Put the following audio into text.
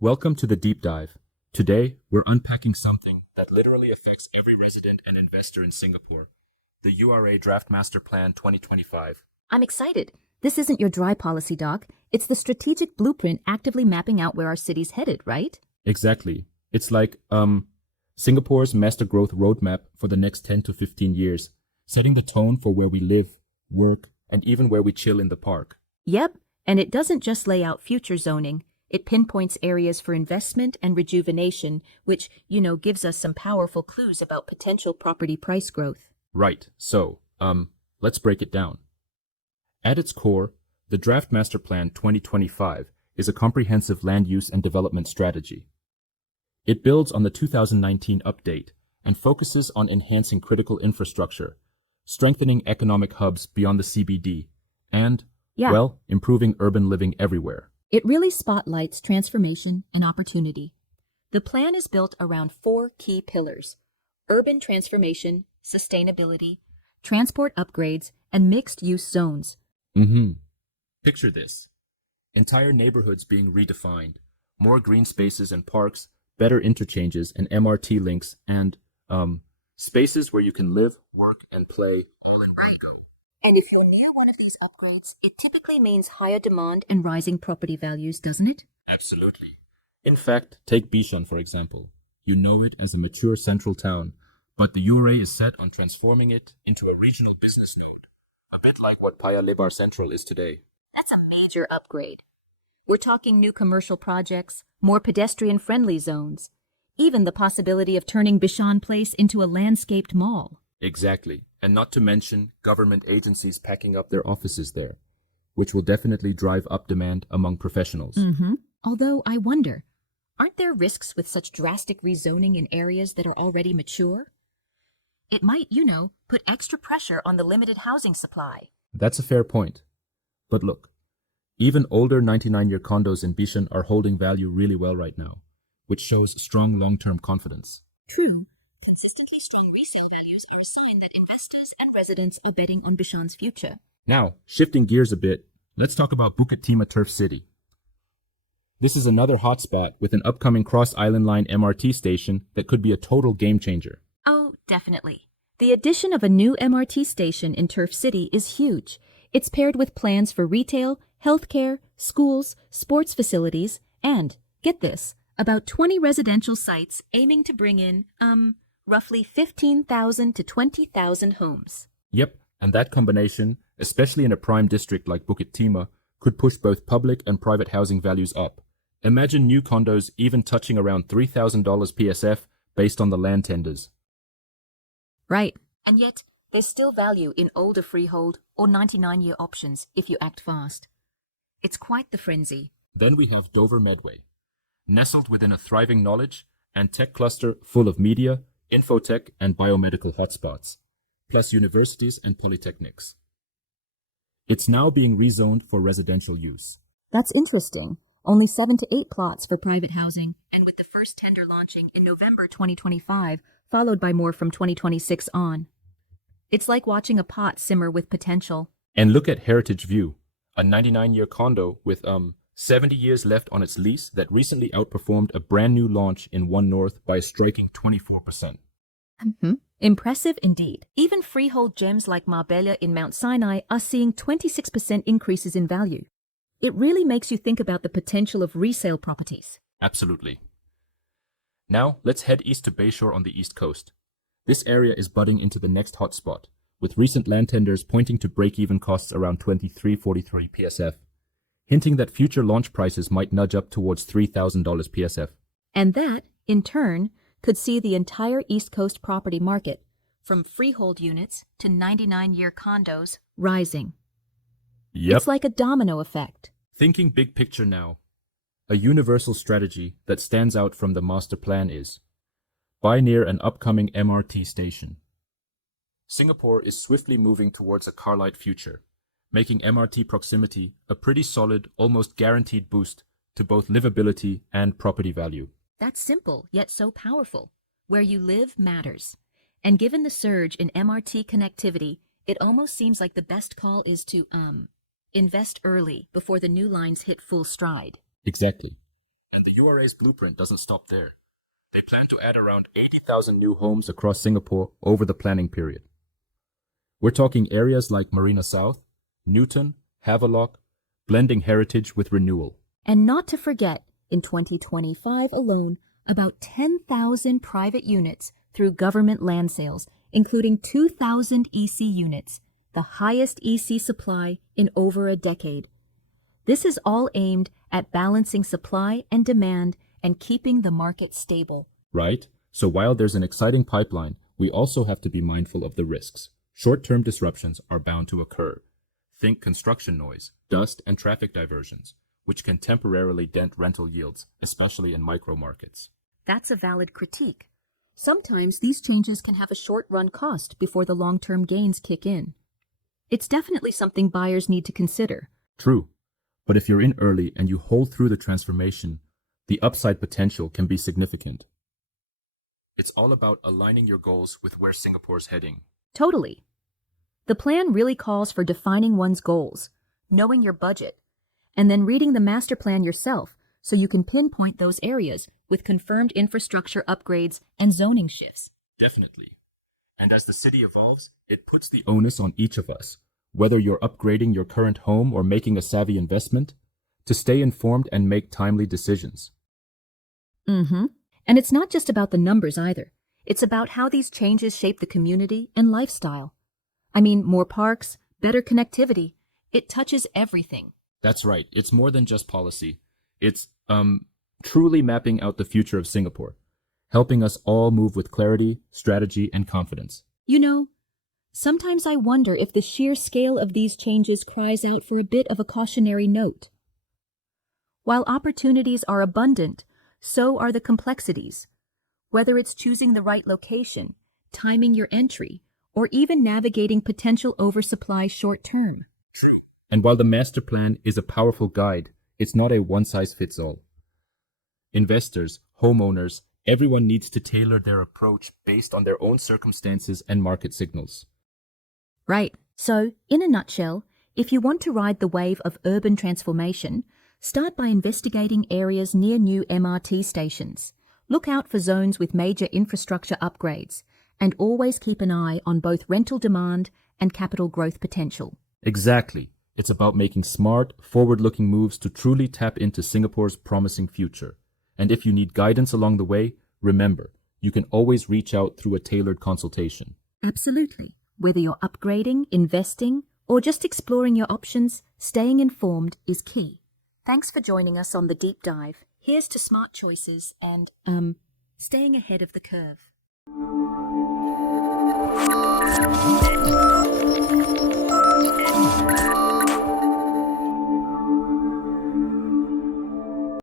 Welcome to the deep dive. Today, we're unpacking something that literally affects every resident and investor in Singapore, the URA Draft Master Plan 2025. I'm excited. This isn't your dry policy, Doc. It's the strategic blueprint actively mapping out where our city's headed, right? Exactly. It's like, Singapore's master growth roadmap for the next 10 to 15 years, setting the tone for where we live, work, and even where we chill in the park. Yep, and it doesn't just lay out future zoning. It pinpoints areas for investment and rejuvenation, which, gives us some powerful clues about potential property price growth. Right. So, let's break it down. At its core, the Draft Master Plan 2025 is a comprehensive land use and development strategy. It builds on the 2019 update and focuses on enhancing critical infrastructure, strengthening economic hubs beyond the CBD, and, improving urban living everywhere. It really spotlights transformation and opportunity. The plan is built around 4 key pillars: urban transformation, sustainability, transport upgrades, and mixed-use zones. Picture this. Entire neighborhoods being redefined, more green spaces and parks, better interchanges and MRT links, and, spaces where you can live, work, and play all in one go. And if you're near one of these upgrades, it typically means higher demand and rising property values, doesn't it? Absolutely. In fact, take Bishan, for example. You know it as a mature central town, but the URA is set on transforming it into a regional business node, a bit like what Paya Lebar Central is today. That's a major upgrade. We're talking new commercial projects, more pedestrian-friendly zones, even the possibility of turning Bishan Place into a landscaped mall. Exactly, and not to mention government agencies packing up their offices there, which will definitely drive up demand among professionals. Although I wonder, aren't there risks with such drastic rezoning in areas that are already mature? It might, put extra pressure on the limited housing supply. That's a fair point. But look, even older 99-year condos in Bishan are holding value really well right now, which shows strong long-term confidence. True. Consistently strong resale values are a sign that investors and residents are betting on Bishan's future. Now, shifting gears a bit, let's talk about Bukit Timah Turf City. This is another hotspot with an upcoming Cross-Island Line MRT station that could be a total game changer. Oh, definitely. The addition of a new MRT station in Turf City is huge. It's paired with plans for retail, healthcare, schools, sports facilities, and, get this, about 20 residential sites aiming to bring in, roughly 15,000 to 20,000 homes. Yep, and that combination, especially in a prime district like Bukit Timah, could push both public and private housing values up. Imagine new condos even touching around $3,000 PSF based on the land tenders. Right. And yet, there's still value in older freehold or 99-year options if you act fast. It's quite the frenzy. Then we have Dover Medway, nestled within a thriving knowledge and tech cluster full of media, infotech, and biomedical hotspots, plus universities and polytechnics. It's now being rezoned for residential use. That's interesting. Only 7 to 8 plots for private housing, and with the first tender launching in November 2025, followed by more from 2026 on. It's like watching a pot simmer with potential. And look at Heritage View, a 99-year condo with 70 years left on its lease that recently outperformed a brand new launch in One North by a striking 24%. Impressive indeed. Even freehold gems like Marbella in Mount Sinai are seeing 26% increases in value. It really makes you think about the potential of resale properties. Absolutely. Now, let's head east to Bayshore on the east coast. This area is budding into the next hotspot, with recent land tenders pointing to break-even costs around $23.43 PSF, hinting that future launch prices might nudge up towards $3,000 PSF. And that, in turn, could see the entire East Coast property market, from freehold units to 99-year condos, rising. Yep. It's like a domino effect. Thinking big picture now, a universal strategy that stands out from the master plan is buy near an upcoming MRT station. Singapore is swiftly moving towards a car-light future, making MRT proximity a pretty solid, almost guaranteed boost to both livability and property value. That's simple, yet so powerful. Where you live matters. And given the surge in MRT connectivity, it almost seems like the best call is to, invest early before the new lines hit full stride. Exactly. And the URA URA's blueprint doesn't stop there. They plan to add around 80,000 new homes across Singapore over the planning period. We're talking areas like Marina South, Newton, Havelock, blending heritage with renewal. And not to forget, in 2025 alone, about 10,000 private units through government land sales, including 2,000 EC units, the highest EC supply in over a decade. This is all aimed at balancing supply and demand and keeping the market stable. Right? So while there's an exciting pipeline, we also have to be mindful of the risks. Short-term disruptions are bound to occur. Think construction noise, dust, and traffic diversions, which can temporarily dent rental yields, especially in micro markets. That's a valid critique. Sometimes these changes can have a short-run cost before the long-term gains kick in. It's definitely something buyers need to consider. True. But if you're in early and you hold through the transformation, the upside potential can be significant. It's all about aligning your goals with where Singapore's heading. Totally. The plan really calls for defining one's goals, knowing your budget, and then reading the master plan yourself so you can pinpoint those areas with confirmed infrastructure upgrades and zoning shifts. Definitely. And as the city evolves, it puts the onus on each of us, whether you're upgrading your current home or making a savvy investment, to stay informed and make timely decisions. And it's not just about the numbers either. It's about how these changes shape the community and lifestyle. I mean, more parks, better connectivity. It touches everything. That's right. It's more than just policy. It's, truly mapping out the future of Singapore, helping us all move with clarity, strategy, and confidence. You know, sometimes I wonder if the sheer scale of these changes cries out for a bit of a cautionary note. While opportunities are abundant, so are the complexities. Whether it's choosing the right location, timing your entry, or even navigating potential oversupply short-term. True. And while the master plan is a powerful guide, it's not a one-size-fits-all. Investors, homeowners, everyone needs to tailor their approach based on their own circumstances and market signals. Right. So, in a nutshell, if you want to ride the wave of urban transformation, start by investigating areas near new MRT stations. Look out for zones with major infrastructure upgrades, and always keep an eye on both rental demand and capital growth potential. Exactly. It's about making smart, forward-looking moves to truly tap into Singapore's promising future. And if you need guidance along the way, remember, you can always reach out through a tailored consultation. Absolutely. Whether you're upgrading, investing, or just exploring your options, staying informed is key. Thanks for joining us on the deep dive. Here's to smart choices and, staying ahead of the curve.